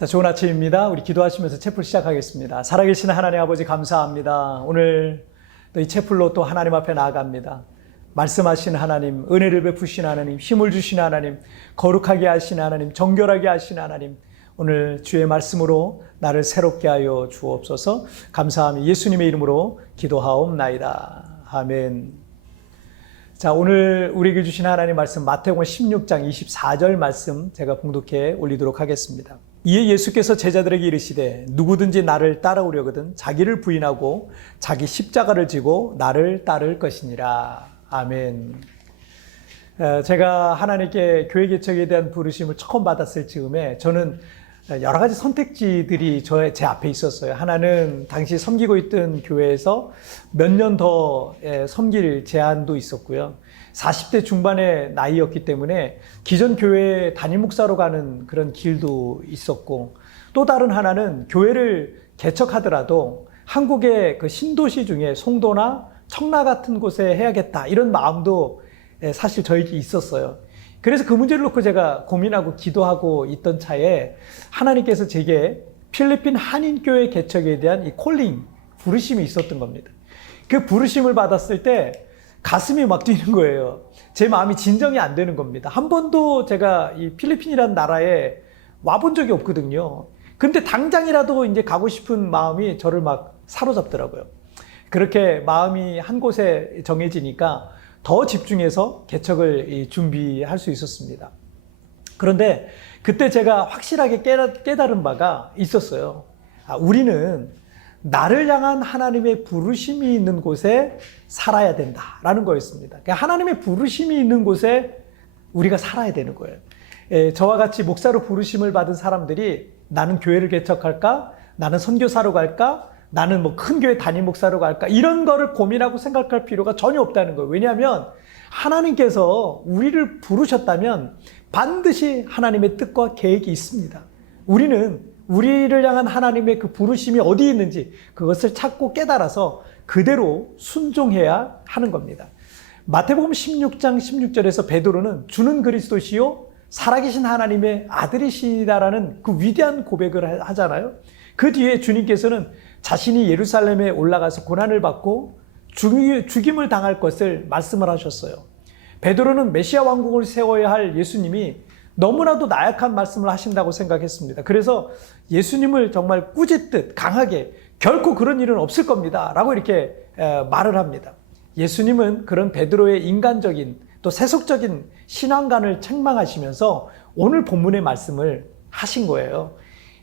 자, 좋은 아침입니다. 우리 기도하시면서 채플 시작하겠습니다. 살아계신 하나님 아버지 감사합니다. 오늘 또 이 채플로 또 하나님 앞에 나아갑니다. 말씀하신 하나님, 은혜를 베푸신 하나님, 힘을 주신 하나님, 거룩하게 하신 하나님, 정결하게 하신 하나님, 오늘 주의 말씀으로 나를 새롭게 하여 주옵소서. 감사하며 예수님의 이름으로 기도하옵나이다. 아멘. 자, 오늘 우리에게 주신 하나님 말씀 마태복음 16장 24절 말씀 제가 봉독해 올리도록 하겠습니다. 이에 예수께서 제자들에게 이르시되 누구든지 나를 따라오려거든 자기를 부인하고 자기 십자가를 지고 나를 따를 것이니라. 아멘. 제가 하나님께 교회 개척에 대한 부르심을 처음 받았을 즈음에 저는 여러 가지 선택지들이 제 앞에 있었어요. 하나는 당시 섬기고 있던 교회에서 몇 년 더 섬길 제안도 있었고요. 40대 중반의 나이였기 때문에 기존 교회 담임 목사로 가는 그런 길도 있었고, 또 다른 하나는 교회를 개척하더라도 한국의 그 신도시 중에 송도나 청라 같은 곳에 해야겠다, 이런 마음도 사실 저에게 있었어요. 그래서 그 문제를 놓고 제가 고민하고 기도하고 있던 차에 하나님께서 제게 필리핀 한인교회 개척에 대한 이 콜링, 부르심이 있었던 겁니다. 그 부르심을 받았을 때 가슴이 막 뛰는 거예요. 제 마음이 진정이 안 되는 겁니다. 한 번도 제가 이 필리핀이라는 나라에 와본 적이 없거든요. 근데 당장이라도 이제 가고 싶은 마음이 저를 막 사로잡더라고요. 그렇게 마음이 한 곳에 정해지니까 더 집중해서 개척을 준비할 수 있었습니다. 그런데 그때 제가 확실하게 깨달은 바가 있었어요. 우리는 나를 향한 하나님의 부르심이 있는 곳에 살아야 된다라는 거였습니다. 그러니까 하나님의 부르심이 있는 곳에 우리가 살아야 되는 거예요. 저와 같이 목사로 부르심을 받은 사람들이 나는 교회를 개척할까? 나는 선교사로 갈까? 나는 뭐 큰 교회 담임 목사로 갈까? 이런 거를 고민하고 생각할 필요가 전혀 없다는 거예요. 왜냐하면 하나님께서 우리를 부르셨다면 반드시 하나님의 뜻과 계획이 있습니다. 우리는 우리를 향한 하나님의 그 부르심이 어디 있는지 그것을 찾고 깨달아서 그대로 순종해야 하는 겁니다. 마태복음 16장 16절에서 베드로는 주는 그리스도시요 살아계신 하나님의 아들이시다라는 그 위대한 고백을 하잖아요. 그 뒤에 주님께서는 자신이 예루살렘에 올라가서 고난을 받고 죽임을 당할 것을 말씀을 하셨어요. 베드로는 메시아 왕국을 세워야 할 예수님이 너무나도 나약한 말씀을 하신다고 생각했습니다. 그래서 예수님을 정말 꾸짖듯 강하게 결코 그런 일은 없을 겁니다 라고 이렇게 말을 합니다. 예수님은 그런 베드로의 인간적인 또 세속적인 신앙관을 책망하시면서 오늘 본문의 말씀을 하신 거예요.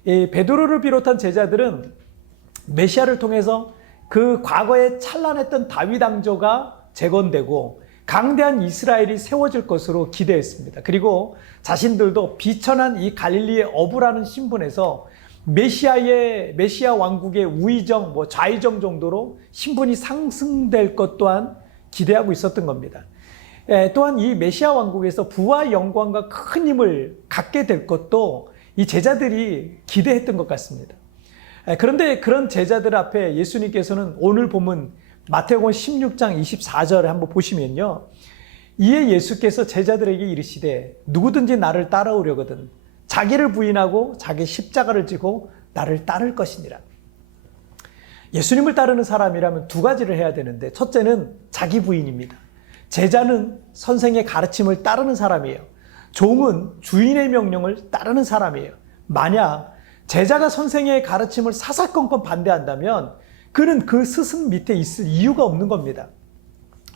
이 베드로를 비롯한 제자들은 메시아를 통해서 그 과거에 찬란했던 다윗 왕조가 재건되고 강대한 이스라엘이 세워질 것으로 기대했습니다. 그리고 자신들도 비천한 이 갈릴리의 어부라는 신분에서 메시아 왕국의 우의정, 좌의정 정도로 신분이 상승될 것 또한 기대하고 있었던 겁니다. 또한 이 메시아 왕국에서 부와 영광과 큰 힘을 갖게 될 것도 이 제자들이 기대했던 것 같습니다. 그런데 그런 제자들 앞에 예수님께서는 오늘 본문 마태복음 16장 24절에 한번 보시면요. 이에 예수께서 제자들에게 이르시되 누구든지 나를 따라오려거든 자기를 부인하고 자기 십자가를 지고 나를 따를 것이니라. 예수님을 따르는 사람이라면 두 가지를 해야 되는데, 첫째는 자기 부인입니다. 제자는 선생의 가르침을 따르는 사람이에요. 종은 주인의 명령을 따르는 사람이에요. 만약 제자가 선생의 가르침을 사사건건 반대한다면 그는 그 스승 밑에 있을 이유가 없는 겁니다.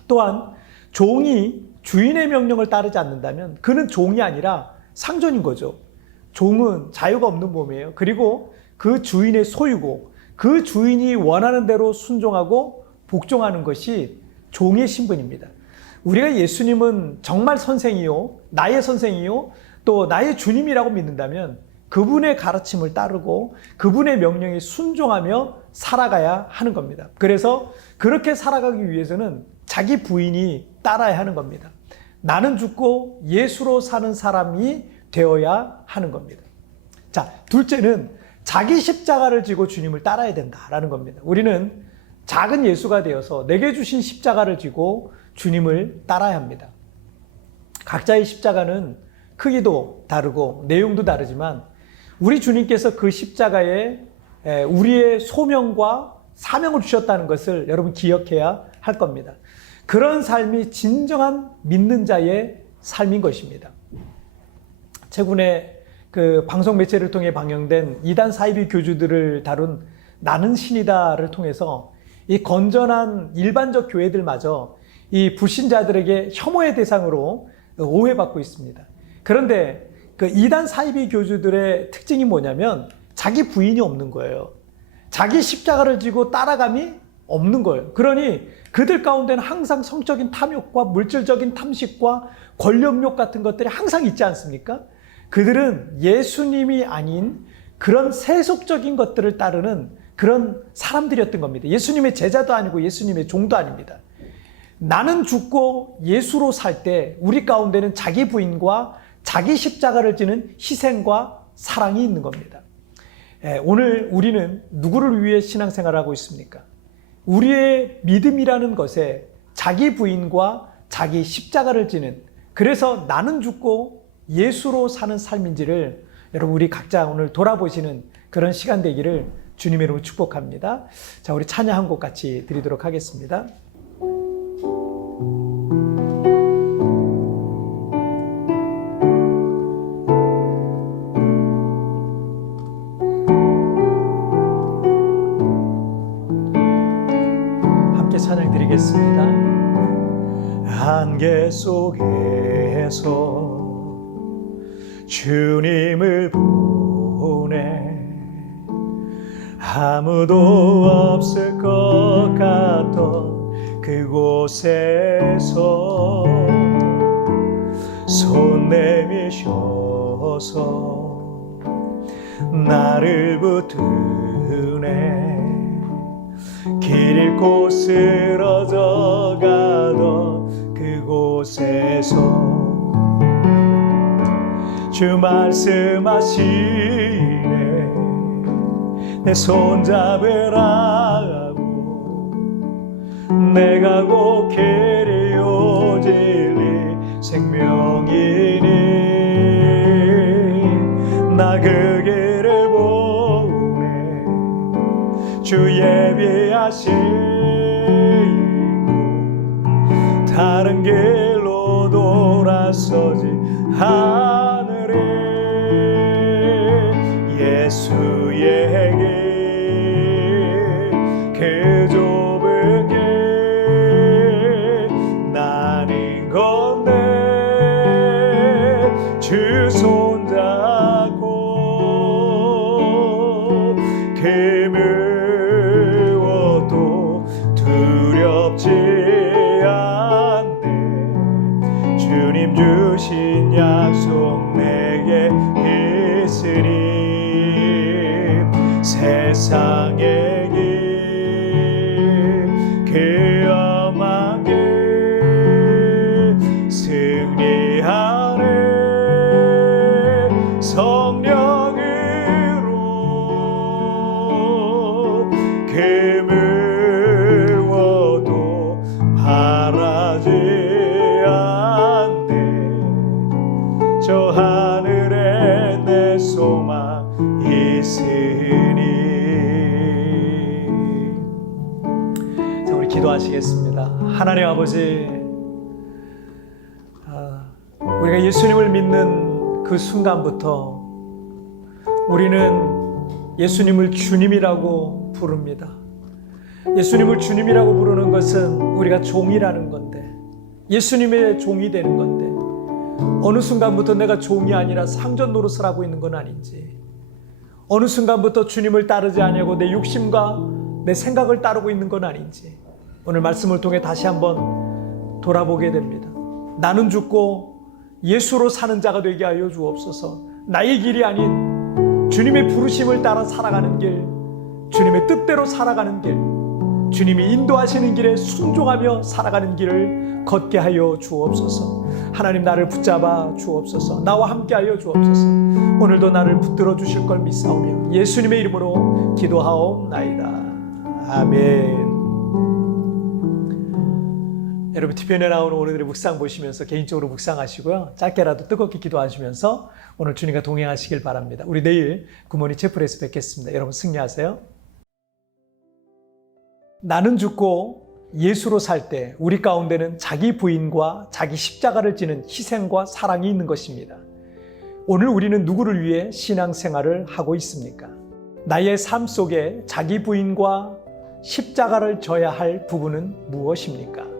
또한 종이 주인의 명령을 따르지 않는다면 그는 종이 아니라 상전인 거죠. 종은 자유가 없는 몸이에요. 그리고 그 주인의 소유고 그 주인이 원하는 대로 순종하고 복종하는 것이 종의 신분입니다. 우리가 예수님은 정말 선생이요, 나의 선생이요, 또 나의 주님이라고 믿는다면 그분의 가르침을 따르고 그분의 명령에 순종하며 살아가야 하는 겁니다. 그래서 그렇게 살아가기 위해서는 자기 부인이 따라야 하는 겁니다. 나는 죽고 예수로 사는 사람이 되어야 하는 겁니다. 자, 둘째는 자기 십자가를 지고 주님을 따라야 된다라는 겁니다. 우리는 작은 예수가 되어서 내게 주신 십자가를 지고 주님을 따라야 합니다. 각자의 십자가는 크기도 다르고 내용도 다르지만 우리 주님께서 그 십자가에 우리의 소명과 사명을 주셨다는 것을 여러분 기억해야 할 겁니다. 그런 삶이 진정한 믿는 자의 삶인 것입니다. 최근에 그 방송 매체를 통해 방영된 이단 사이비 교주들을 다룬 나는 신이다를 통해서 이 건전한 일반적 교회들마저 이 불신자들에게 혐오의 대상으로 오해받고 있습니다. 그런데 그 이단 사이비 교주들의 특징이 뭐냐면 자기 부인이 없는 거예요. 자기 십자가를 지고 따라감이 없는 거예요. 그러니 그들 가운데는 항상 성적인 탐욕과 물질적인 탐식과 권력욕 같은 것들이 항상 있지 않습니까? 그들은 예수님이 아닌 그런 세속적인 것들을 따르는 그런 사람들이었던 겁니다. 예수님의 제자도 아니고 예수님의 종도 아닙니다. 나는 죽고 예수로 살 때 우리 가운데는 자기 부인과 자기 십자가를 지는 희생과 사랑이 있는 겁니다. 오늘 우리는 누구를 위해 신앙생활을 하고 있습니까? 우리의 믿음이라는 것에 자기 부인과 자기 십자가를 지는, 그래서 나는 죽고 예수로 사는 삶인지를 여러분 우리 각자 오늘 돌아보시는 그런 시간 되기를 주님의 이름으로 축복합니다. 자, 우리 찬양 한 곡 같이 드리도록 하겠습니다. 함께 찬양 드리겠습니다. 안개 속에서 주님을 보내 아무도 없을 것 같던 그곳에서 손 내미셔서 나를 붙드네. 길 잃고 쓰러져 가던 그곳에서 주 말씀하시네. 내 손 잡으라고 내가 곧 길이요 진리 생명이니 나 그 길을 보내. 주 예비하시고 다른 길로 돌아서지 하늘에 예수의 길 그 좁은 길 나는 건데 주 손잡고 그 무엇도 두렵지 않네. 주님 주신 약속 내게 있으니 세상의 길 그 험한 길 승리하네. 성령으로 그 무엇도 바라지 않네. 저 하늘에 내 소망 있으니. 자, 우리 기도하시겠습니다. 하나님 아버지, 우리가 예수님을 믿는 그 순간부터 우리는 예수님을 주님이라고 부릅니다. 예수님을 주님이라고 부르는 것은 우리가 종이라는 건데, 예수님의 종이 되는 건데, 어느 순간부터 내가 종이 아니라 상전 노릇을 하고 있는 건 아닌지, 어느 순간부터 주님을 따르지 아니하고 내 욕심과 내 생각을 따르고 있는 건 아닌지 오늘 말씀을 통해 다시 한번 돌아보게 됩니다. 나는 죽고 예수로 사는 자가 되게 하여 주옵소서. 나의 길이 아닌 주님의 부르심을 따라 살아가는 길, 주님의 뜻대로 살아가는 길, 주님이 인도하시는 길에 순종하며 살아가는 길을 걷게 하여 주옵소서. 하나님, 나를 붙잡아 주옵소서. 나와 함께 하여 주옵소서. 오늘도 나를 붙들어 주실 걸 믿사오며 예수님의 이름으로 기도하옵나이다. 아멘. 여러분 뒤편에 나오는 오늘의 묵상 보시면서 개인적으로 묵상하시고요. 짧게라도 뜨겁게 기도하시면서 오늘 주님과 동행하시길 바랍니다. 우리 내일 굿모닝 채플에서 뵙겠습니다. 여러분 승리하세요. 나는 죽고 예수로 살 때 우리 가운데는 자기 부인과 자기 십자가를 지는 희생과 사랑이 있는 것입니다. 오늘 우리는 누구를 위해 신앙생활을 하고 있습니까? 나의 삶 속에 자기 부인과 십자가를 져야 할 부분은 무엇입니까?